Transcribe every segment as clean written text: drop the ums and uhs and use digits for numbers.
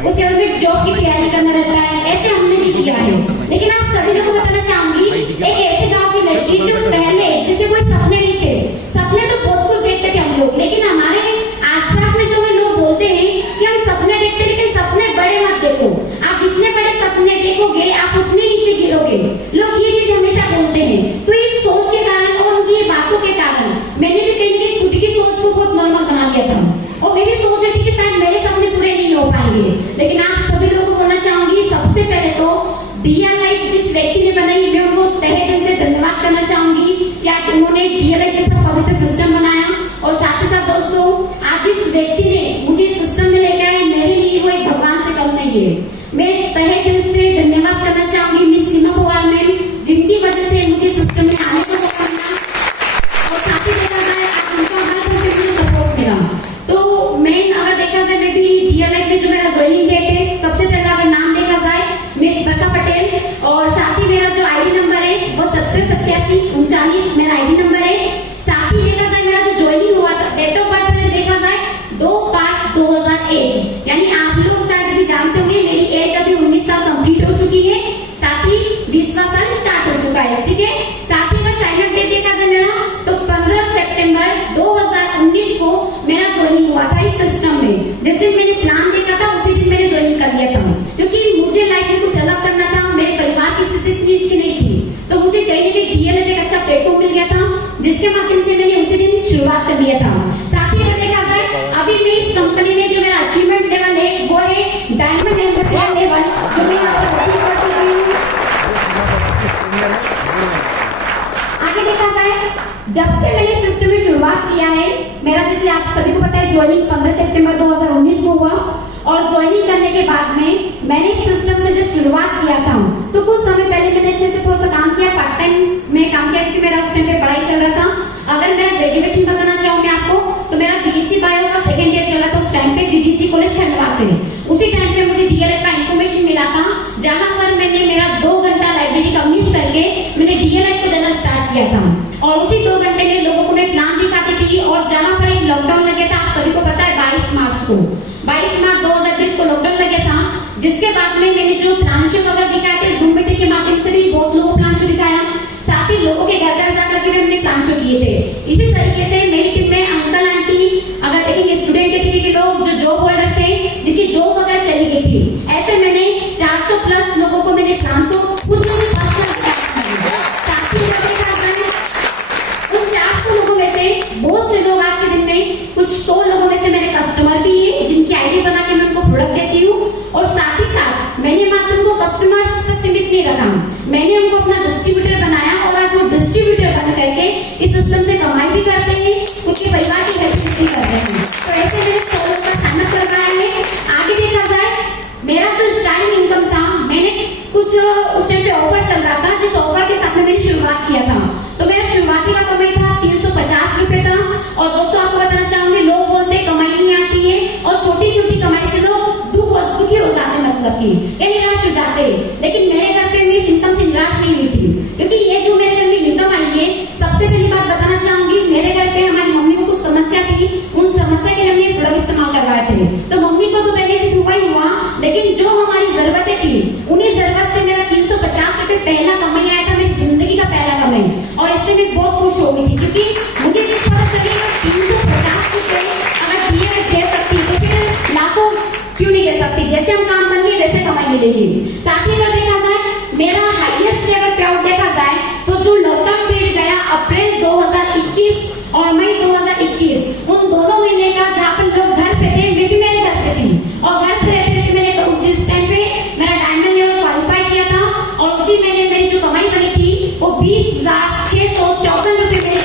उसके बाद फिर जॉब की तैयारी करना रहता है, ऐसे हमने भी किया है। लेकिन आप सभी लोगों को बताना चाहूंगी, एक ऐसे गांव की लड़की जो पहले जिसके कोई सपने नहीं थे, सपने तो बहुत कुछ देखते थे हम लोग, लेकिन हमारे आसपास में जो लोग बोलते हैं कि हम सपने देखते हैं, लेकिन सपने बड़े मत देखो, आप जितने बड़े सपने देखोगे आप उतने नीचे गिरोगे। लोग ये चीज हमेशा बोलते हैं। तो इस सोच के कारण और उनकी ये बातों के कारण मैंने भी कहीं खुद की सोच को बहुत नॉर्मल बना लिया था, और मेरी सोच रही थी कि शायद मेरे सपने पूरे नहीं हो पाएंगे। लेकिन आप सभी लोगों को बोलना चाहूंगी, सबसे पहले तो डियर लाइफ जिस व्यक्ति ने बनाई, मैं उनको तहे दिल से धन्यवाद करना चाहूंगी कि आज उन्होंने डियर लाइफ जैसा पवित्र सिस्टम बनाया। और साथ ही साथ दोस्तों, आज इस व्यक्ति ने मुझे सिस्टम में लेकर आए, मेरे लिए वो एक भगवान से कम नहीं है। मैं तहे दिल से धन्यवाद करना चाहूंगी मिस सीमा पवार मैम, जिनकी वजह से मुझे सिस्टम में आने को मौका मिला, और साथ ही देखा जाए आज उनका हमारे मुझे सपोर्ट मिला। तो मैं अगर देखा जाए, मैं भी डियर लाइफ में जो मेरा ज्वाइनिंग डेट है, सबसे पहला अगर नाम देखा जाए मिस श्वेता पटेल, और साथ ही मेरा जो आईडी नंबर है वो 708739 मेरा आईडी नंबर है। साथ ही देखा जाए मेरा जो ज्वाइनिंग हुआ था, डेट ऑफ बर्थ देखा जाए 2/5/2001, यानी आप लोग शायद भी जानते होंगे मेरी एज अभी 19 साल कंप्लीट हो चुकी है, साथ ही 20वां साल स्टार्ट हो चुका है, ठीक है। साथ ही अगर साइलेंट डेट देखा जाए मेरा, तो 15 सितंबर 2019 को मेरा ज्वाइनिंग हुआ था इस सिस्टम में। जिस दिन मैंने प्लान देखा था उसी दिन मैंने ज्वाइनिंग कर लिया था, क्योंकि मुझे लाइफ में कुछ अलग करना था। मेरे परिवार की स्थिति इतनी अच्छी नहीं थी, तो मुझे कहीं ना कहीं डीएलएड एक अच्छा प्लेटफॉर्म मिल गया था, जिसके माध्यम से मैंने उसी दिन शुरुआत कर लिया था। साथ ही अगर देखा जाए, अभी मैं इस कंपनी में जो मेरा अचीवमेंट लेवल है वो है डायमंड एम्बेसडर लेवल, जो मैं अचीव कर चुकी हूँ। आगे देखा जाए, जब से मैंने सिस्टम में शुरुआत किया है, मेरा जैसे आप सभी को पता है ज्वाइनिंग 15 सितंबर 2019 को हुआ, और ज्वाइनिंग करने के बाद में मैंने इस सिस्टम से जब शुरुआत किया था, तो कुछ समय पहले मैंने अच्छे से थोड़ा सा काम किया, पार्ट टाइम में काम किया, क्योंकि मेरा उस टाइम पे पढ़ाई चल रहा था। अगर मेरा ग्रेजुएशन बताना चाहूँ मैं आपको, तो मेरा बीएससी बायो का सेकंड ईयर चल रहा था उस टाइम पे, डीडीसी कॉलेज खंडवा से। उसी टाइम पे मुझे डीएलएड का इंफॉर्मेशन मिला था, जहां पर मैंने मेरा 2 घंटा लाइब्रेरी का मिस करके मैंने डीएलएड को देना स्टार्ट किया था, और उसी 2 घंटे में लोगों को मैं प्लान दिखाती थी। और जहां पर एक लॉकडाउन लग गया था, आप सभी को पता है 22 मार्च 2020 को लॉकडाउन लग गया था, जिसके बाद में मैंने जो प्लान शो वगैरह दिखाए थे जूम मीटिंग के माध्यम से भी बहुत लोगों को प्लान शो दिखाया, साथ ही लोगों के घर घर जाकर के भी हमने प्लान शो किए थे। इसी तरीके से मेरी टीम में अंकल आंटी, अगर देखेंगे स्टूडेंट के लोग जो जॉब होल्डर थे, जिनकी जॉब वगैरह चली गई थी, ऐसे मैंने 400 प्लस लोगों को मैंने प्लान शो खुद में बहुत से लोग आज के दिन में, कुछ 100 लोगों में से मेरे कस्टमर भी है, जिनकी आईडी बना के मैं उनको प्रोडक्ट देती हूँ। और साथ ही साथ मैंने मात्र उनको कस्टमर तक सीमित नहीं रखा, मैंने उनको अपना डिस्ट्रीब्यूटर बनाया, और आज वो डिस्ट्रीब्यूटर बन करके इस सिस्टम से कमाई भी करते हैं, खुद के परिवार की हेल्प भी करते हैं। तो ऐसे मेरे 100 लोग का साइनअप कर रहा है। आगे देखा जाए, मेरा जो स्टार्टिंग इनकम था, मैंने कुछ उस टाइम पे ऑफर चल रहा था, जिस ऑफर के साथ में मैंने शुरुआत किया था, तो मेरा शुरुआती का कमाई था 350 रुपए था। और दोस्तों आपको बताना चाहूंगी, लोग बोलते हैं कमाई नहीं आती है, और छोटी छोटी कमाई से लोग दुखी हो जाते, मतलब कि ये निराश हो जाते हैं। लेकिन मेरे घर पे मैं इस इनकम से निराश नहीं हुई थी, क्योंकि ये जो मेरे घर में इनकम आई है, सबसे पहली बात बताना चाहूंगी, मेरे घर पे हमारी मम्मी को कुछ समस्या थी, उन समस्या के लिए हमने प्रोडक्ट इस्तेमाल करवाए थे। तो मम्मी को तो पहले हुआ ही हुआ, लेकिन जो हमारी जरूरतें थी, उन्हीं जरूरत से मेरा 350 रुपए पहला कमाई आया था, मेरी जिंदगी का पहला कमाई, और इससे मैं बहुत खुश हो गई थी, क्योंकि मुझे जिस तरह से 350 रुपए अगर डीएलएड दे सकती तो फिर लाखों क्यों नहीं दे सकती। जैसे हम काम करेंगे वैसे कमाई मिलेगी। साथ ही अगर देखा जाए, मेरा हाईएस्ट अगर पे आउट देखा जाए, तो जो लॉकडाउन पीरियड गया अप्रैल 2021 और मई 2021, उन दोनों महीने का जहाँ पर लोग घर पे थे, मैं भी मेरे घर पे थी, और घर पे रहते रहते मैंने जिस टाइम पे मेरा डायमंड लेवल क्वालिफाई किया था, और उसी महीने मेरी जो कमाई बनी थी वो 20,654 रुपए मेरे।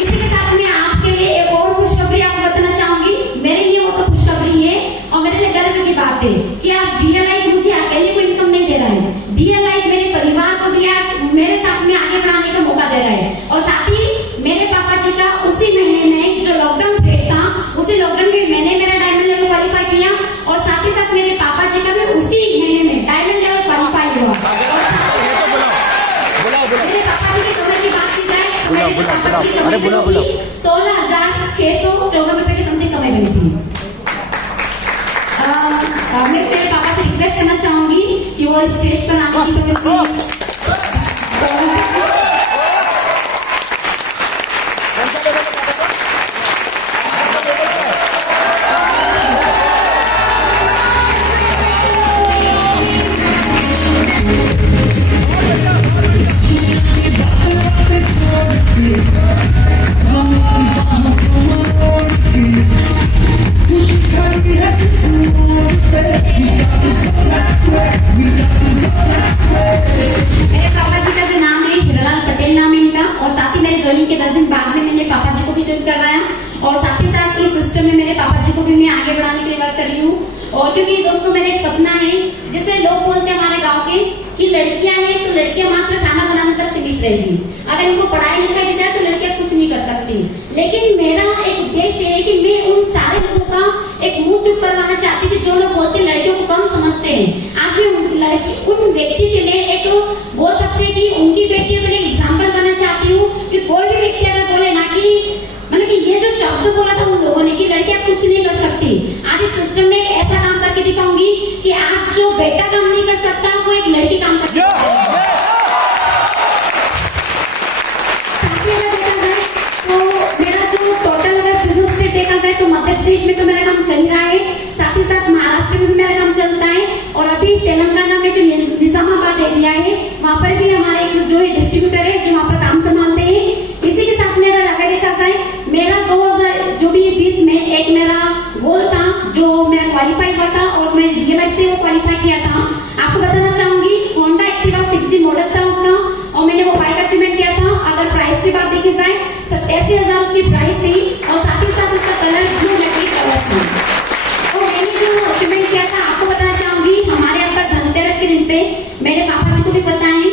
इसी के साथ मैं आपके लिए एक और खुशखबरी आपको बताना चाहूंगी। मेरे लिए वो तो खुशखबरी है, और मेरे लिए गर्व की बात है कि आज डीएलआई मुझे अकेले को इनकम नहीं दे रहा है, डीएलआई मेरे परिवार को भी आज मेरे साथ में आगे बढ़ाने का मौका दे रहा है। और साथ ही मेरे पापा जी का उसी महीने में जो लॉकडाउन पीरियड था, उसी लॉकडाउन में मैंने मेरा डायमंड लेवल क्वालिफाई किया, और साथ ही साथ मेरे पापा जी का भी उसी महीने में डायमंड लेवल क्वालिफाई हुआ। मेरे पापा जी की कमाई की बात की जाए, तो मेरे पापा जी की कमाई 16,654 रुपए की समथिंग कमाई बनी थी। चाहूंगी कि वो स्टेज पर आने की तो इसकी के 10 दिन बाद में मैंने पापा जी को भी ज्वाइन करवाया और साथ ही साथ इस सिस्टम में मेरे पापा जी को भी मैं आगे बढ़ाने के लिए वर्क कर रही हूँ। और क्योंकि दोस्तों मेरा एक सपना है, जैसे लोग बोलते हैं हमारे गांव के कि लड़कियां हैं तो लड़कियां मात्र खाना बनाने तक सीमित रहेगी, अगर इनको पढ़ाई लिखाई दी जाए तो लड़कियां कुछ नहीं कर सकती। लेकिन मेरा एक उद्देश्य है कि मैं उन सारे लोगों का एक मुंह चुप करवाना चाहती हूँ जो लोग बोलते हैं लड़कियों को कम समझते हैं। आज मैं उन व्यक्ति के लिए एक बोल सकते हैं कि उनकी बेटियों के लिए एग्जाम्पल बनना चाहती हूँ कि कोई भी व्यक्ति अगर बोले ना कि मतलब कि ये जो शब्द बोला था उन लोगों ने कि लड़कियां कुछ नहीं कर सकती, आज इस सिस्टम में ऐसा काम करके दिखाऊंगी कि आज जो बेटा काम नहीं कर सकता वो एक लड़की काम कर सकती है। तो मेरा जो टोटल अगर बिजनेस स्टेट देखा जाए तो मध्य प्रदेश में तो मेरा काम चल रहा है, साथ ही साथ महाराष्ट्र में भी मेरा काम चलता है और अभी तेलंगाना में जो निजामाबाद एरिया है वहाँ पर भी हमारे एक जो डिस्ट्रीब्यूटर है जो वहाँ पर काम संभालते हैं। इसी के साथ में अगर देखा जाए मेरा 2020 में एक मेरा गोल था जो मैं क्वालिफाई हुआ था और मैं DLF से वो क्वालिफाई किया था। आपको बताना चाहूंगी होंडा एक्टिवा 6G मॉडल था उसका और मैंने वो बाइक अचीवमेंट किया था। अगर प्राइस की बात देखी जाए 87,000 उसकी प्राइस थी और साथ ही साथ उसका कलर ब्लू मेटेलिक कलर था। और मैंने जो अचीवमेंट किया था आपको बताना चाहूंगी हमारे यहाँ पर धनतेरस के दिन पे मेरे पापा जी को भी पता है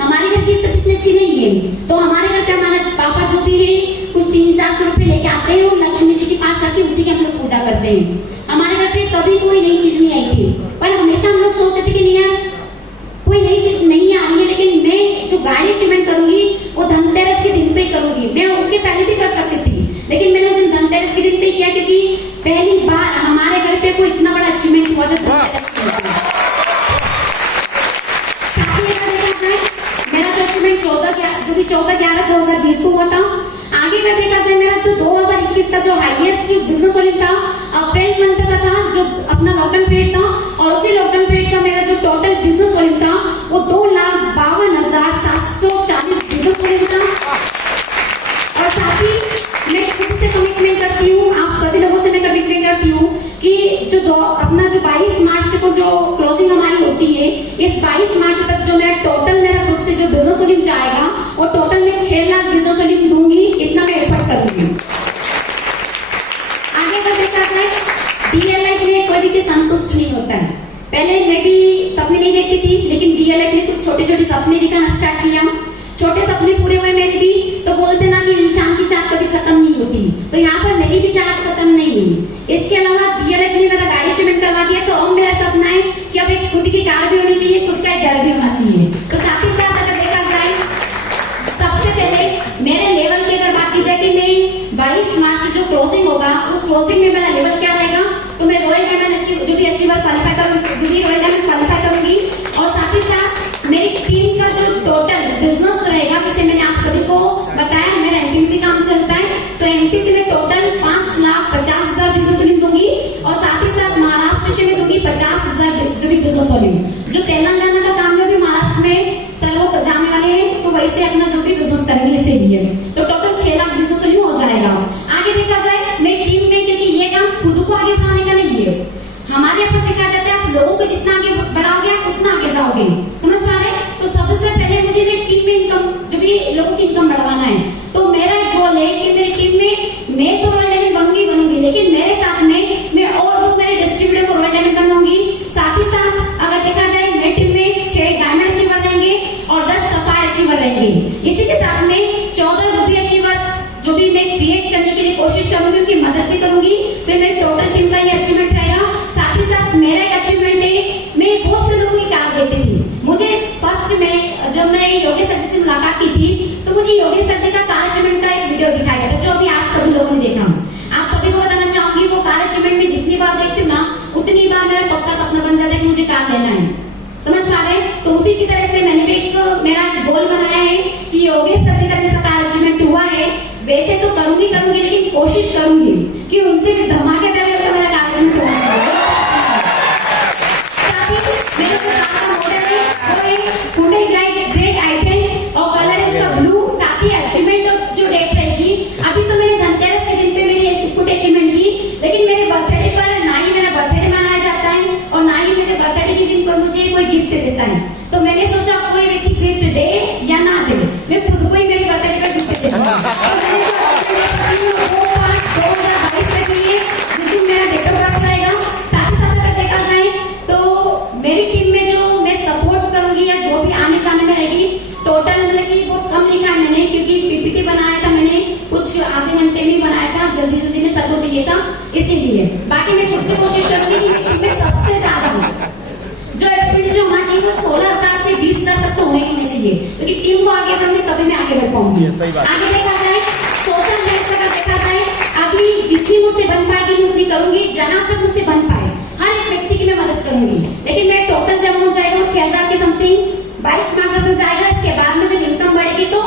हमारे घर की स्थिति इतनी अच्छी नहीं है, तो हमारे घर पे हमारे पापा जो भी है कुछ 300-400 रुपए लेके आते हैं और लक्ष्मी जी के पास आके उसी की हम लोग पूजा करते हैं। हमारे घर पे कभी कोई नई चीज नहीं आई थी, पर हमेशा हम लोग सोचते थे कि नहीं यार कोई नई चीज नहीं आ रही है, लेकिन मैं जो गाड़ी अचीवमेंट करूंगी वो धनतेरस के दिन पे ही करूंगी। मैं उसके पहले भी कर सकती थी लेकिन मैंने उस दिन धनतेरस के दिन पे किया क्योंकि पहली बार हमारे घर पे कोई इतना बड़ा अचीवमेंट हुआ था। मेरा जो अचीवमेंट 14/11/2020 को हुआ था। आगे का देखा जाए मेरा तो 2021 का जो हाईएस्ट बिजनेस वॉल्यूम था अप्रैल मंथ का था जो अपना लॉकडाउन पीरियड था और उसी लॉकडाउन पीरियड का मेरा जो टोटल बिजनेस वॉल्यूम था वो 2,52,740 बिजनेस वॉल्यूम था। और साथ ही मैं खुद से कमिटमेंट करती हूँ, आप सभी लोगों से मैं कमिटमेंट करती हूँ कि जो अपना जो 22 मार्च को जो क्लोजिंग हमारी होती है इस 22 मार्च तक जो मेरा टोटल मेरा ग्रुप से जो बिजनेस वॉल्यूम जाएगा वो टोटल मैं 6 लाख बिजनेस वॉल्यूम दूंगी, इतना मैं एफर्ट करूंगी। आगे का देखा जाए DLF में कोई भी संतुष्ट नहीं होता है। पहले मैं भी सपने नहीं देखती थी लेकिन DLF में कुछ छोटे छोटे सपने दिखाना स्टार्ट किया, छोटे सपने पूरे हुए मेरे भी। तो बोलते ना कि इंसान की चाहत कभी खत्म नहीं होती, तो यहाँ पर मेरी भी चाहत खत्म नहीं हुई। इसके अलावा DLF ने मेरा गाड़ी अचीवमेंट करवा दिया, तो अब मेरा सपना है कि अब एक खुद की कार भी होनी चाहिए, खुद का एक घर भी होना चाहिए। तो साथ ही साथ अगर देखा जाए सबसे पहले मेरे लेवल की अगर बात की जाए कि मैं 22 मार्च जो क्लोजिंग होगा उस क्लोजिंग में मेरा लेवल क्या रहेगा, तो मैं रॉयल डायमंड जो भी अचीवर क्वालिफाई करूंगी, जो भी रॉयल डायमंड क्वालिफाई करूंगी। और साथ ही साथ मेरी टीम का जो टोटल बिजनेस रहेगा, जैसे मैंने आप सभी को बताया मेरा MP में भी काम चलता है, तो MP से मैं टोटल 5,50,000 बिजनेस वॉल्यूम दूंगी और साथ ही साथ महाराष्ट्र से मैं दूंगी 50,000 जो भी बिजनेस वॉल्यूम। जो तेलंगाना का काम है भी महाराष्ट्र में सब लोग जाने वाले हैं, तो वैसे अपना जो भी बिजनेस करेंगे इसे लिए तो टोटल 6 लाख बिजनेस वॉल्यूम हो जाएगा। आगे देखा जाए मेरी टीम में, क्योंकि ये काम खुद को आगे बढ़ाने का नहीं है, हमारे यहाँ पर सिखाया जाता है आप लोगों को जितना आगे बढ़ाओगे आप उतना आगे जाओगे, समझ पा रहे? तो सबसे पहले मुझे टीम में इनकम जो भी लोगों की इनकम बढ़ाना है, तो मेरा एक गोल है कि मेरी टीम में मैं तो रॉयल डायमंड बनूंगी लेकिन मेरे साथ में मैं और 2 मेरे डिस्ट्रीब्यूटर को रॉयल डायमंड बनवाऊंगी। साथ ही साथ अगर देखा जाए मेरी टीम में 6 डायमंड अचीवर रहेंगे और 10 सफायर अचीवर रहेंगे। इसी के साथ में 14 जो भी अचीवर जो भी मैं क्रिएट करने के लिए कोशिश करूंगी उनकी मदद भी करूंगी, तो मेरी टोटल टीम का ये अचीवमेंट रहेगा। साथ ही साथ मेरा एक अचीवमेंट है, मैं बहुत से लोगों की कार देती थी। मुझे फर्स्ट में जब मैं योगेश सर से मुलाकात की थी तो मुझे योगेश सर जी का कार अचीवमेंट का एक वीडियो दिखाया गया था जो अभी आप सभी लोगों ने देखा। आप सभी को बताना चाहूंगी वो कार अचीवमेंट में जितनी बार देखती हूँ ना उतनी बार मेरा पक्का सपना बन जाता है कि मुझे निकाल लेना है। समझ पा रहे? तो उसी की तरह से मैंने भी एक मेरा गोल बनाया है कि योगेश सर जी का जैसा कार अचीवमेंट हुआ है वैसे तो करूंगी लेकिन कोशिश करूंगी कि उनसे भी धमाकेदार लेवल का मेरा कार अचीवमेंट होना चाहिए। साथ ही मेरे जो कार का मॉडल है वो एक Hyundai ग्रेट i10 और कलर है उसका ब्लू। साथ ही अचीवमेंट जो डेट रहेगी, अभी तो मैंने धनतेरस के दिन पे मेरी स्कूटी अचीवमेंट की, लेकिन मेरे बर्थडे पर ना ही मेरा बर्थडे मनाया जाता है और ना ही मेरे बर्थडे के दिन पर मुझे कोई गिफ्ट देता है। तो मैंने सोचा कोई व्यक्ति गिफ्ट दे या ना दे, मैं खुद को ही मेरे बर्थडे का गिफ्ट दे दूंगा। और मैंने जो 2022 में लिए जिस दिन मेरा डेट ऑफ बर्थ रहेगा, साथ ही साथ अगर देखा जाए तो मेरी टीम में जो मैं सपोर्ट करूंगी या जो भी आने जाने में रहेगी, टोटल मतलब कि बहुत कम लिखा है मैंने, क्योंकि पीपीटी बनाया था मैंने कुछ आधे घंटे में बनाया था, जल्दी में सबको चाहिए था इसीलिए। बाकी मैं खुद से कोशिश करूंगी कि टीम में सबसे ज्यादा जो एक्सपेंडिचर होना चाहिए वो 16,000 से 20,000 तक तो होने चाहिए, क्योंकि टीम को आगे बढ़ाऊंगी तभी मैं आगे बढ़ पाऊंगी। आगे देखा जाए सोशल हेल्थ अगर देखा जाए, अभी जितनी मुझसे बन पाएगी मैं उतनी करूंगी, जहां तक मुझसे बन पाए हर एक व्यक्ति की मैं मदद करूंगी। लेकिन मैं टोटल जब हो जाएगा 6,000 के समथिंग 22 तक जाएगा। इसके बाद में जब इनकम बढ़ेगी तो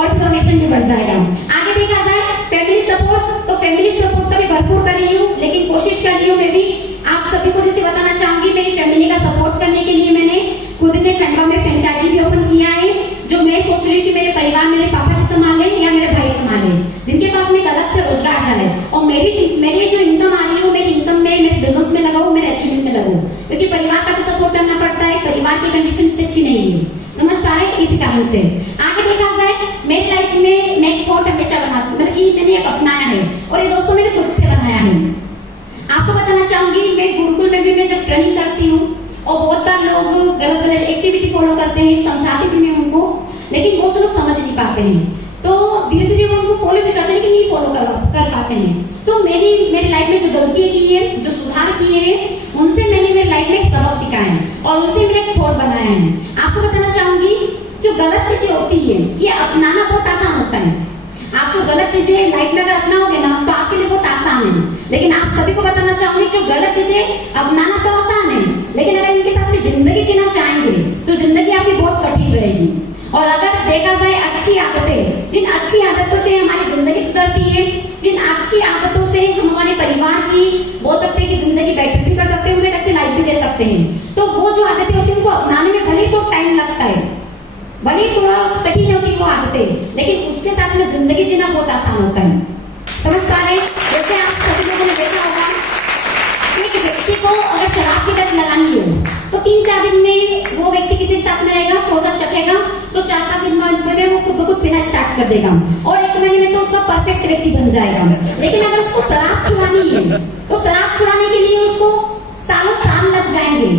और डोनेशन भी बढ़ जाएगा। आगे देखा जाए फैमिली सपोर्ट, तो फैमिली सपोर्ट का भी भरपूर कर रही हूँ, लेकिन कोशिश कर रही हूँ मैं भी आप सभी को जैसे बताना चाहूंगी, मेरी फैमिली का सपोर्ट करने के लिए मैंने खुद ने खंडवा में फ्रेंचाइजी भी ओपन किया है। जो मैं सोच रही हूँ कि मेरे परिवार मेरे पापा जी संभाले या मेरे भाई संभाले, जिनके पास में एक अलग से रोजगार है और मेरी जो इनकम आ रही है मेरी इनकम में मेरे बिजनेस में लगाऊं, मेरे अचीवमेंट में लगाऊं, क्योंकि परिवार का भी सपोर्ट करना पड़ता है। परिवार की कंडीशन इतनी अच्छी नहीं है, समझ पा रहे? इसी कारण से आगे देखा जाए मेरी लाइफ में मैं एक थॉट हमेशा मतलब कि मैंने एक अपनाया है और ये दोस्तों मैंने खुद से बनाया है। आपको बताना चाहूंगी मैं गुरुकुल में भी मैं जब ट्रेनिंग करती हूँ और बहुत बार लोग गलत एक्टिविटी फॉलो करते हैं, समझाती भी मैं उनको, लेकिन बहुत से लोग समझ नहीं पाते हैं, तो धीरे धीरे वो उनको फॉलो भी करते हैं लेकिन नहीं फॉलो कर पाते हैं। तो मेरी लाइफ में जो गलतियां की है, जो सुधार किए हैं, उनसे मैंने मेरी लाइफ में एक सबक सीखा है और उनसे मैंने एक थॉट बनाया है। आपको बताना चाहूंगी जो गलत चीजें होती है ये अपनाना बहुत आसान होता है। आप जो गलत चीजें लाइफ में अगर अपनाओगे ना तो आपके लिए बहुत आसान है, लेकिन आप सभी को बताना चाहूंगी जो गलत चीजें अपनाना तो आसान है, लेकिन अगर इनके साथ में जिंदगी जीना चाहेंगे तो जिंदगी आपकी बहुत कठिन रहेगी। और अगर देखा जाए अच्छी आदतें, जिन अच्छी आदतों से हमारी जिंदगी सुधरती है, जिन अच्छी आदतों से हम हमारे परिवार की बोल सकते हैं कि जिंदगी बेटर भी कर सकते हैं, उनको एक अच्छी लाइफ भी दे सकते हैं, तो वो जो आदतें होती है उनको अपनाने में भले तो टाइम लगता है, भले थोड़ा कठिन होती वो आदतें, लेकिन उसके साथ में जिंदगी जीना बहुत आसान होता है। समझ पा रहे? जैसे आप सभी लोगों ने देखा होगा एक व्यक्ति को अगर शराब की लत लगानी हो तो 3-4 दिन में वो व्यक्ति किसी साथ में रहेगा, थोड़ा सा चखेगा तो 4-5 दिन में वो खुद ब पीना स्टार्ट कर देगा और 1 महीने में तो उसका परफेक्ट व्यक्ति बन जाएगा। लेकिन अगर उसको शराब छुड़ानी है तो शराब छुड़ाने के लिए उसको सालों साल लग जाएंगे,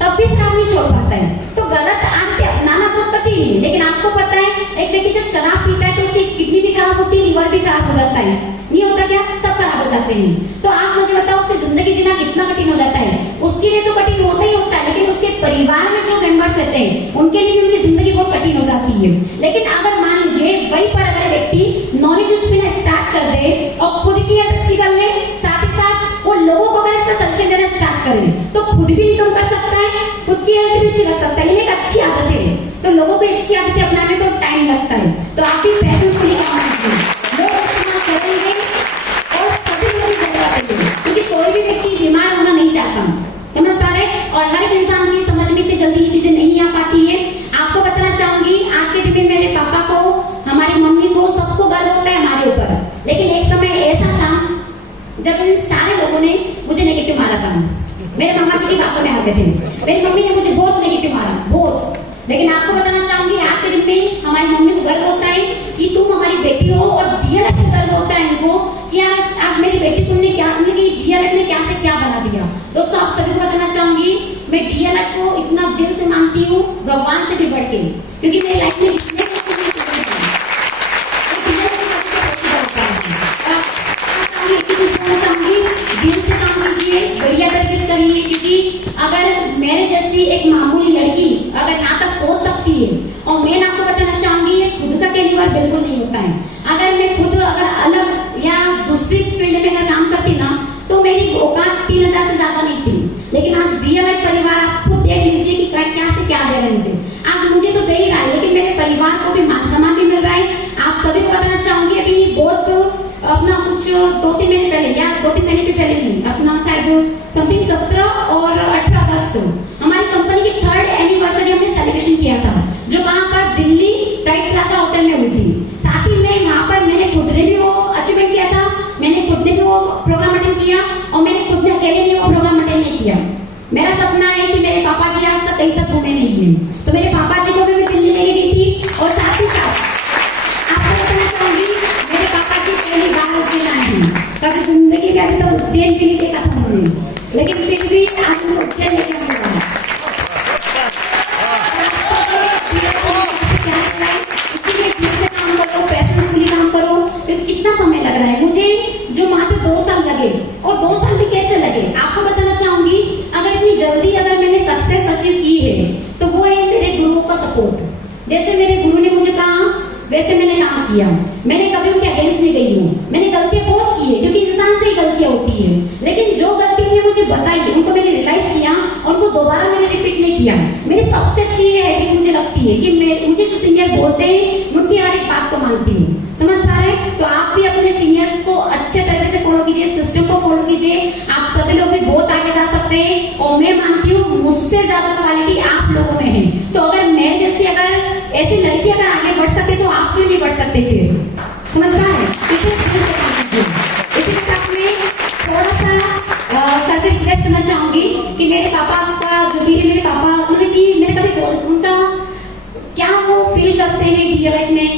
तब भी शराब नहीं छोड़ पाता है। तो गलत आदतें अपनाना तो कठिन है, लेकिन आपको पता है एक व्यक्ति जब शराब पीता है तो उसकी किडनी भी खराब होती है, लिवर भी खराब हो जाता है, नहीं होता क्या? सब खराब हो जाते हैं। तो आप मुझे बताओ उसकी जिंदगी जीना कितना कठिन हो जाता है। उसके लिए तो कठिन होता ही होता है, लेकिन उसके परिवार में जो मेंबर्स रहते हैं उनके लिए भी उनकी जिंदगी बहुत कठिन हो जाती है। लेकिन अगर मान लीजिए वहीं पर अगर व्यक्ति नॉन जूस पीना स्टार्ट कर दे और खुद की हेल्थ अच्छी कर ले, साथ ही साथ वो लोगों को अगर इसका सजेशन देना स्टार्ट करे तो खुद भी इनकम कर सकता है, खुद की हेल्थ भी अच्छी कर सकता है। ये एक अच्छी आदत है, तो लोगों को अच्छी आदतें अपनाने में तो टाइम लगता है, तो आप भी पेशेंस के लिए काम कीजिए, लोग इस्तेमाल करेंगे और सभी लोग जरूरत है, क्योंकि कोई भी व्यक्ति बीमार होना नहीं चाहता, समझ पा रहे? और हर एक इंसान की समझ में इतनी जल्दी ये चीजें नहीं आ पाती है। आपको बताना चाहूंगी आज के दिन में मेरे पापा को, हमारी मम्मी को, सबको गर्व होता है हमारे ऊपर, लेकिन एक समय ऐसा था जब इन सारे लोगों ने मुझे नेगेटिव मारा था। मेरे मामा जी की बातों में आते थे, मेरी मम्मी ने मुझे बहुत नेगेटिव मारा, बहुत। लेकिन आपको बताना चाहूंगी आज के दिन में हमारी मम्मी को गर्व होता है कि तुम हमारी बेटी हो, और डीएलएफ को गर्व होता है उनको कि आज मेरी बेटी तुमने क्या, डीएलएफ ने क्या से क्या बना दिया। दोस्तों आप सभी को बताना चाहूंगी मैं डीएलएफ को इतना दिल से मानती हूँ, भगवान से भी बढ़ के, क्योंकि मेरी लाइफ में जितने दिल से काम कीजिए, बढ़िया तरीके से करिए, क्योंकि अगर मेरे जैसी एक मामूली लड़की अगर यहाँ तक पहुंच सकती है, और मैं आपको बताना चाहूंगी ये खुद का कैलिबर बिल्कुल नहीं होता है। अगर मैं खुद अगर अलग या दूसरी फील्ड में अगर काम करती ना तो मेरी औकात 3,000 से ज्यादा नहीं थी, लेकिन आज डीएलएफ परिवार बहुत अपना कुछ 2-3 महीने पहले, या 2-3 महीने भी पहले नहीं, अपना शायद समथिंग 17 और 18 अगस्त हमारी कंपनी की 3rd एनिवर्सरी हमने सेलिब्रेशन किया था, जो वहां पर दिल्ली प्राइड प्लाजा होटल में हुई थी। साथ ही में वहां पर मैंने खुद ने भी वो अचीवमेंट किया था, मैंने खुद ने भी वो प्रोग्राम अटेंड किया और मैंने खुद ने अकेले भी वो प्रोग्राम अटेंड नहीं किया। मेरा सपना है कि मेरे पापा जी आज तक कहीं तक घूमे नहीं है, तो मेरे पापा जी को भी मैं दिल्ली लेके गई थी। और साथ ही साथ आपको बताना चाहूंगी, मेरे पापा जी पहली बार उज्जैन आए हैं। कभी जिंदगी में अभी तक उज्जैन भी नहीं देखा था उन्होंने, लेकिन फिर भी आज मैं उज्जैन लेके आऊंगा। काम करो, तो कितना समय लग रहा है मुझे, जो मात्र 2 साल लगे, और 2 साल भी कैसे लगे आपको बताना चाहूंगी। अगर इतनी जल्दी अगर मैंने सक्सेस अचीव की है, तो वो है मेरे गुरुओं का सपोर्ट। जैसे मेरे गुरु ने मुझे कहा वैसे मैंने काम किया, मैंने कभी उनके अगेंस्ट नहीं गई हूँ। मैंने गलतियां बहुत की है, क्योंकि इंसान से ही गलतियां होती है, लेकिन जो गलती ने मुझे बताई उनको मैंने रियलाइज किया और उनको दोबारा मैंने रिपीट नहीं किया। मेरी सबसे अच्छी ये हैबिट मुझे लगती है कि मुझे जो सीनियर बोलते हैं उनकी हर एक बात को मानती हूँ। समझ पा रहे हैं? तो आप भी अपने सीनियर्स को अच्छे तरीके से फॉलो कीजिए, सिस्टम को फॉलो कीजिए। आप सभी लोग भी बहुत आगे जा सकते हैं, और मैं मानती हूँ मुझसे ज्यादा क्वालिटी आप लोगों में है। तो अगर मैं जैसी अगर ऐसी लड़की अगर आगे बढ़ सकते, तो आप क्यों नहीं बढ़ सकते फिर? समझ पा रहे हैं? इसी के साथ में थोड़ा सा सर से रिक्वेस्ट करना चाहूंगी कि मेरे पापा का जो भी है, मेरे पापा उन्होंने कि मैंने कभी उनका क्या वो फील करते हैं DLF में,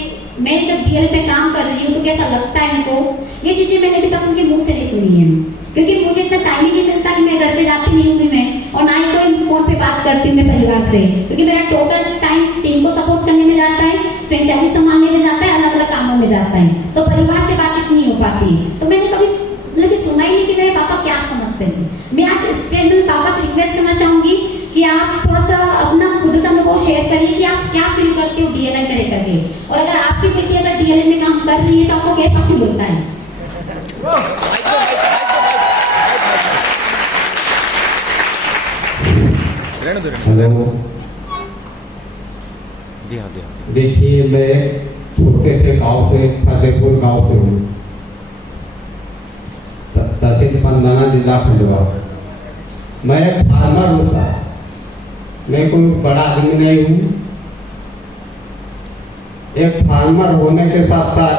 मैं जब DLF में काम कर रही हूँ तो कैसा लगता है उनको, ये चीजें मैंने अभी तक उनके मुंह से नहीं सुनी है, क्योंकि मुझे इतना टाइम ही नहीं मिलता कि मैं घर पे जाती नहीं हूँ मैं, और ना ही कोई फोन पे बात करती हूँ मैं परिवार से, क्योंकि मेरा टोटल टाइम टीम को सपोर्ट करने में जाता है, फ्रेंचाइजी संभालने में जाता है, अलग अलग कामों में जाता है, तो परिवार से बातचीत नहीं हो पाती। तो मैंने कभी सुना ही नहीं कि मेरे पापा क्या समझते हैं। मैं आज स्टेज में पापा से रिक्वेस्ट करना चाहूंगी कि आप थोड़ा सा अपना खुद का अनुभव शेयर करिए कि आप क्या फील करते हो DLF में रहकर के, और अगर आपकी बेटी अगर DLF में काम कर रही है तो आपको कैसा फील होता है? हेलो, देखिए मैं छोटे से गांव से, फतेहपुर गांव से हूँ, तहसील पंदाना, जिला खंडवा। मैं एक फार्मर हूँ सर, मैं कोई बड़ा आदमी नहीं हूँ। एक फार्मर होने के साथ साथ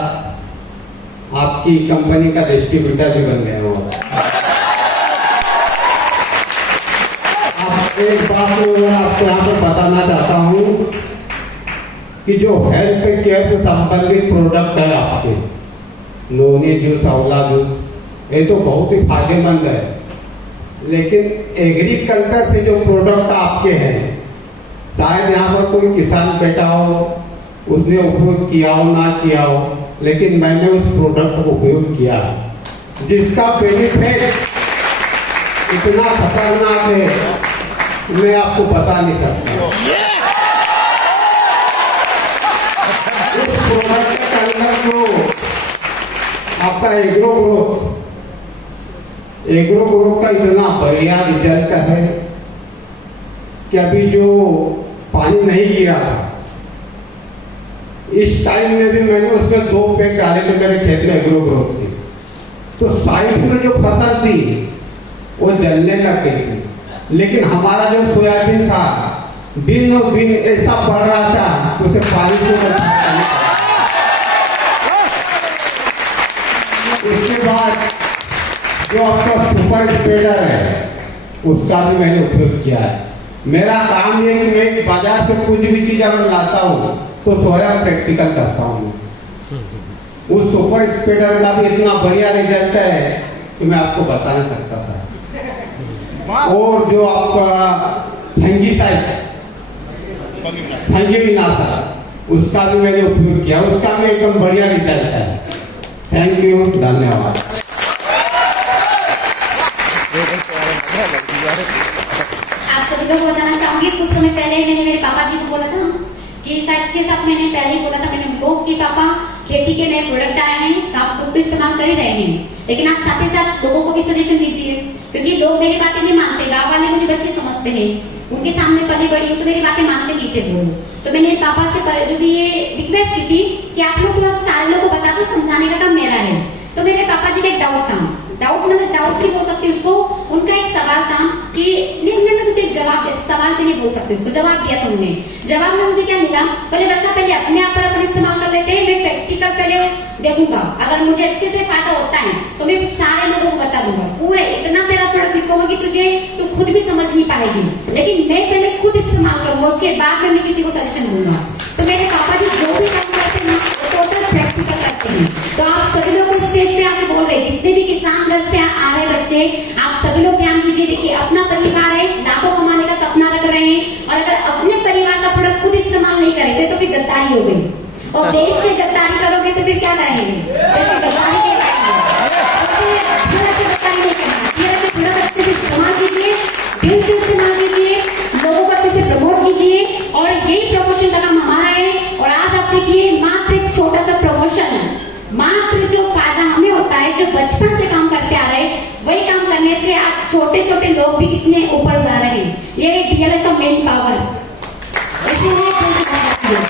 आपकी कंपनी का डिस्ट्रीब्यूटर भी बन गया हूँ। एक बात मैं आपको यहाँ पे बताना चाहता हूँ कि जो हेल्थ केयर से संबंधित प्रोडक्ट है आपके, नोनी जूस, आंवला जूस, ये तो बहुत ही फायदेमंद है, लेकिन एग्रीकल्चर से जो प्रोडक्ट आपके हैं, शायद यहाँ पर कोई किसान बैठा हो, उसने उपयोग किया हो ना किया हो, लेकिन मैंने उस प्रोडक्ट को उपयोग किया, जिसका बेनिफिट इतना खतरनाक है मैं आपको बता नहीं सकता। उस प्रोडक्ट के अंदर जो आपका एग्रो ग्रोथ का इतना बढ़िया रिजल्ट है कि अभी जो पानी नहीं गिरा था, इस टाइम में भी मैंने उसमें 2 पेड़ डाले थे मेरे खेत में एग्रो ग्रोथ के, तो साइड में जो फसल थी वो जलने लग गई थी, लेकिन हमारा जो सोयाबीन था दिनों दिन ऐसा बढ़ रहा था उसे पानी को उसके बाद जो आपका सुपर स्प्रेडर है उसका भी मैंने उपयोग किया है। मेरा काम ये कि मैं बाजार से कुछ भी चीज अगर लाता हूँ तो स्वयं प्रैक्टिकल करता हूँ। उस सुपर स्प्रेडर का भी इतना बढ़िया रिजल्ट है कि मैं आपको बता नहीं सकता था। और जो आपका फंगीनाशक उसका भी मैंने उपयोग किया, उसका भी एकदम बढ़िया रिजल्ट है। थैंक यू, धन्यवाद। आप सभी लोग बताना चाहूंगी, कुछ समय पहले मैंने मेरे पापा जी को बोला था कि शायद 6-7 महीने पहले ही बोला था मैंने उनको कि पापा खेती के नए प्रोडक्ट आए हैं, आप खुद भी इस्तेमाल कर ही रहे हैं, लेकिन आप साथ ही साथ लोगों को भी सजेशन दीजिए, क्योंकि लोग मेरी बातें नहीं मानते, गाँव वाले मुझे बच्चे समझते हैं, उनके सामने पली बड़ी हूँ तो मेरी बातें मानते नहीं थे वो। तो मैंने पापा से जो भी ये रिक्वेस्ट की थी कि आप लोग थोड़ा सारे लोगों को बता दो, समझाने का काम मेरा है। तो मेरे पापा जी का एक डाउट था, डाउट मतलब डाउट नहीं बोल सकती उसको, उनका एक सवाल था कि नहीं मैं मुझे जवाब दिया, सवाल पे नहीं बोल सकते उसको, जवाब दिया तुमने। जवाब में मुझे क्या मिला, पहले बच्चा पहले अपने आप पर अपन इस्तेमाल कर लेते हैं, मैं प्रैक्टिकल पहले देखूंगा, अगर मुझे अच्छे से फायदा होता है तो मैं सारे लोगों को बता दूंगा, पूरा इतना तेरा प्रोडक्ट दिखाऊंगा कि तुझे तू खुद भी समझ नहीं पाएगी, लेकिन मैं पहले खुद इस्तेमाल करूंगा, उसके बाद में मैं किसी को सजेशन दूंगा। तो मेरे पापा जी जो भी काम करते हैं ना वो टोटल प्रैक्टिकल करते हैं। तो आप सभी लोग स्टेज पे आके बोल रहे, जितने भी किसान घर से आ रहे बच्चे, आप सभी लोग ध्यान दीजिए। देखिए अपना परिवार है, लाखों कमाने का सपना रख रहे हैं, और अगर अपने परिवार का प्रोडक्ट खुद इस्तेमाल नहीं करेंगे तो फिर गद्दारी हो गई, और देश से गद्दारी करोगे तो फिर क्या करेंगे, गद्दारी के गद्दारी नहीं करना, प्रोडक्ट अच्छे से इस्तेमाल कीजिए, दिल से इस्तेमाल कीजिए, लोगों को अच्छे से प्रमोट कीजिए, और यही प्रमोशन का काम हमारा है। और आज आप देखिए मात्र एक छोटा सा प्रमोशन है, मात्र जो फायदा हमें होता है, जो बचपन से काम करते आ रहे हैं, वही काम करने से आज छोटे छोटे लोग भी कितने ऊपर जा रहे हैं। ये डीएलएफ का मेन पावर।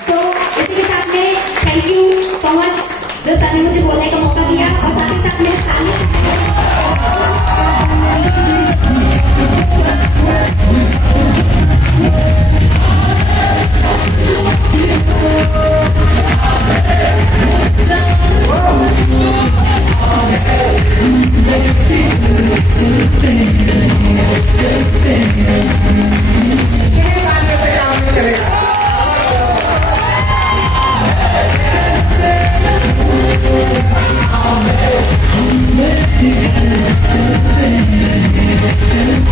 तो इसी के साथ में थैंक यू सो मच जो सर ने मुझे बोलने का मौका दिया, और साथ ही साथ मेरे I'm